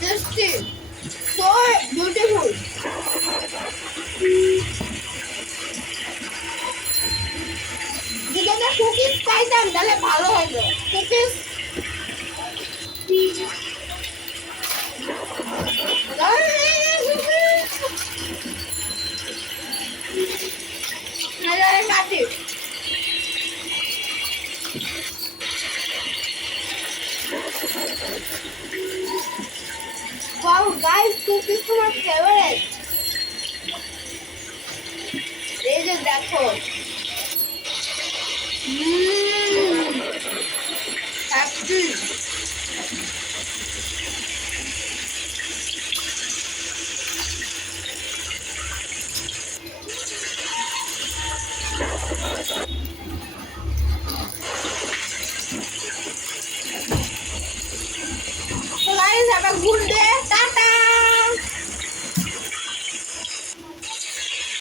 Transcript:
Tasty. So beautiful. যদি একটা কুকিজ পাইতাম তাহলে ভালো হতো। কুকিজ কাটি। Wow, guys, cookies to my favorite. এই যে দেখো হ্যাপি